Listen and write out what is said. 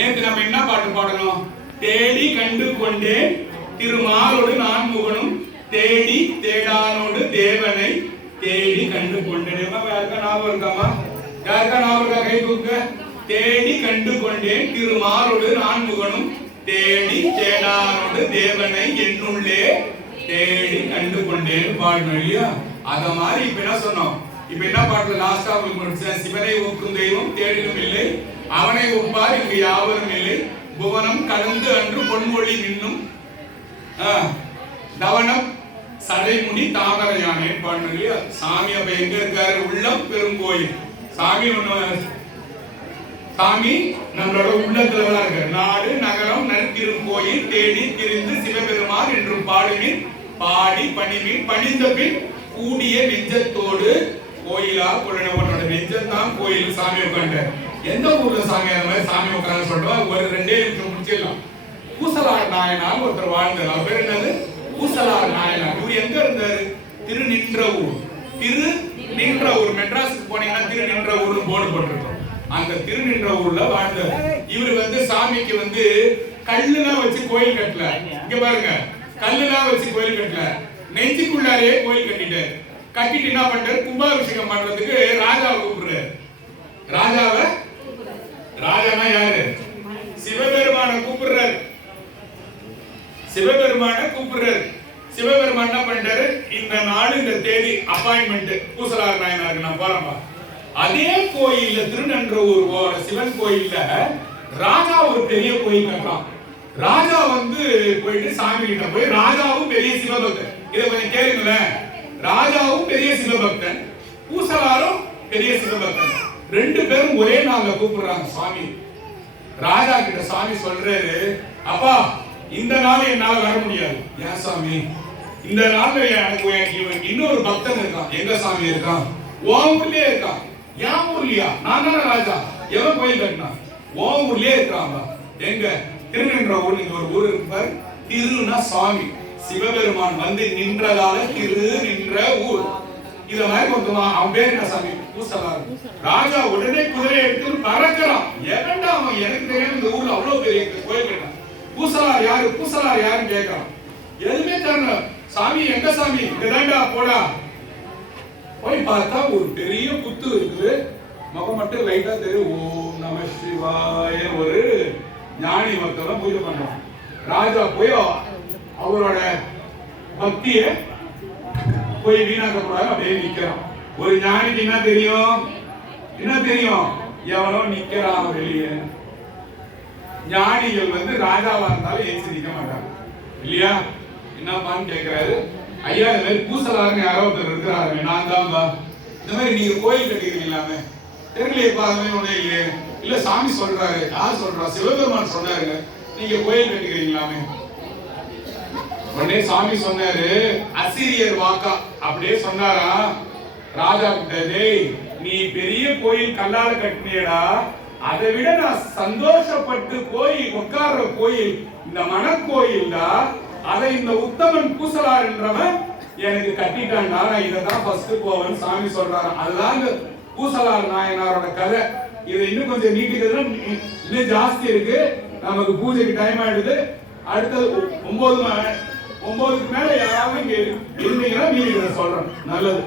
நேத்து நம்ம என்ன பாட்டு பாடணும்? தேடி கண்டு கொண்டேன் திருமாலோடு நான்முகனும் தேடி தேடானோடு தேவனை தேடி கண்டு கொண்டேன். யாருக்கா ஞாபகம் இருக்காமா? யாருக்கா ஞாபகம் இருக்கா? கை தூக்க. தேடி கண்டு கொண்டேன் திருமாலோடு நான்முகனும் தேடி தேடானோடு தேவனை என்னுள்ளே தேடி கண்டு கொண்டேன் பாடணும் இல்லையா? அத மாதிரி இப்ப என்ன சொன்னோம்? இப்ப என்ன பாட்டுல லாஸ்டா உங்களுக்கு சிவனை ஒக்கும் தெய்வம் தேடினும் இல்லை அவனை ஒப்பார் இங்கு யாவரும் இல்லை புவனம் கலந்து அன்று பொன்மொழி மின்னும் தவனம் சடைமுடி தாமரை யானை பாடணும் இல்லையா? சாமி அப்ப எங்க இருக்காரு? உள்ளம் பெருங்கோயில். சாமி சாமி நம்மளோட உள்ளத்துலதான் இருக்காரு. நாடு நகரம் நற்திருக்கோயில் தேடி திரிந்து சிவபெருமான் என்று பாடுமின் பாடி பணிமின் பணிந்த பின் கூடிய நெஞ்சத்தோடு கோயிலா கொள்ளனவனோட நெஞ்சத்தான் கோயில். சாமி உட்காந்து எந்த ஊர்ல சாமி அந்த மாதிரி சாமி உட்காந்து சொல்றோம். ஒரு 2 நிமிஷம் முடிச்சிடலாம். பூசலார் நாயனார் ஒருத்தர் வாழ்ந்தார். அவர் பேர் என்னது? பூசலார் நாயனார். இவர் எங்க இருந்தாரு? திருநின்றவூர். திருநின்றவூர் மெட்ராஸுக்கு போனீங்கன்னா திருநின்றவூர்னு போர்டு போட்டிருக்கோம். அந்த திருநின்றவூர்ல வாழ்ந்தார். இவர் சாமிக்கு கல்லுலாம் வச்சு கோயில் கட்டல. இங்க பாருங்க, கல்லுலாம் வச்சு கோயில் கட்டல, நெஞ்சுக்குள்ளாரே கோயில் கட்டிட்டாரு. கட்டிட்டு என்ன பண்றாரு? கும்பாபிஷேகம் பண்றதுக்கு ராஜாவை கூப்பிடுறாரு. ராஜானா யாரு? சிவபெருமான கூப்பிடுறாரு. சிவபெருமான் என்ன பண்றாரு? இந்த நாள் இந்த தேதி அப்பாயின்மெண்ட் பூசலார் நாயனாருக்கு நான் போறேன்பா. அதே கோயில்ல திருநன்றவூர் சிவன் கோயில்ல ராஜா ஒரு பெரிய கோயில் கட்டலாம். ராஜா போயிட்டு சாமி கிட்ட போய், ராஜாவும் பெரிய சிவபக்தன். இதை கொஞ்சம் கேளுங்களேன். ராஜாவும் பெரிய சிவபக்தன், பூசலாரும் பெரிய சிவபக்தன். 2 பேரும் ஒரே நாள்ல கூப்பிடுறாங்க சாமி. ராஜா கிட்ட சாமி சொல்றாரு, அப்பா இந்த நாள் என்னால வர முடியாது. ஏன் சாமி? இந்த நாள்ல எனக்கு இன்னொரு பக்தன் இருக்கான். எங்க சாமி இருக்கான்? உன் ஊர்லயே இருக்கான். என் ஊர்லயா? நான் தானே ராஜா. எவன் கோயில் கட்டினா? உன் ஊர்லயே இருக்கான். எங்க? திருநின்றவூர். இங்க ஒரு ஊர் இருக்கு பாரு. திருனா சாமி. சிவபெருமான் நின்றதால திரு நின்ற ஊர். இத மாதிரி அவன் பேர் என்ன? சாமி பூசலார். ராஜா உடனே குதிரை எடுத்து பறக்கிறான். எவன்டா அவன்? எனக்கு தெரியும் இந்த ஊர்ல அவ்வளவு பெரிய கோயில் கட்டினான். பூசலார் யாரு? பூசலார் யாருன்னு கேட்கறான். எதுவுமே தெரியல. சாமி எங்க சாமி? இங்கதான்டா, போடா. போய் பார்த்தா ஒரு பெரிய புத்து இருக்குது. முகம் மட்டும் லைட்டா தெரியும். ஓம் நம சிவாய. ஒரு ஞானி மக்கள் பூஜை பண்றான். ராஜா போய் அவரோட பக்திய போய் வீணாக்க கூடாது, அப்படியே நிக்கிறான். ஒரு ஞானிக்கு என்ன தெரியும்? எவனோ நிக்கிறான் வெளியே. ஞானிகள் ராஜாவா இருந்தாலும் ஏற்றி நிக்க மாட்டாங்க இல்லையா? என்னப்பான்னு கேட்கிறாரு. ஐயா இந்த மாதிரி பூசலாருங்க யாரோ ஒருத்தர் இருக்கிறாரு, நான் தான். இந்த மாதிரி நீங்க கோயில் கட்டிக்கிறீங்களாமே? தெரியலையேப்பா. அது மாதிரி ஒண்ணு இல்லையே. இல்ல சாமி சொல்றாரு. யார் சொல்றா? சிவபெருமான் சொன்னாருங்க, நீங்க கோயில் கட்டிக்கிறீங்களாமே. உடனே சாமி சொன்னாரு, அசிரியர் வாக்கா அப்படியே சொன்னாரா ராஜா கிட்ட, டேய் நீ பெரிய கோயில் கல்லால கட்டினியடா, அதை விட நான் சந்தோஷப்பட்டு போய் உட்கார்ற கோயில் இந்த மணக்கோயில் தான். அதை இந்த உத்தமன் பூசலார் என்றவன் எனக்கு கட்டிட்டான்டா, நான் இதான் ஃபர்ஸ்ட் போவேன்னு சாமி சொல்றாரு. அதுதான் பூசலார் நாயனாரோட கதை. இது இன்னும் கொஞ்சம் நீட்டிக்கிறதுல இன்னும் ஜாஸ்தி இருக்கு. நமக்கு பூஜைக்கு டைம் ஆயிடுது. அடுத்தது 9க்கு மேல யாராவது இங்க இருந்தீங்கன்னா நீங்க சொல்றேன். நல்லது.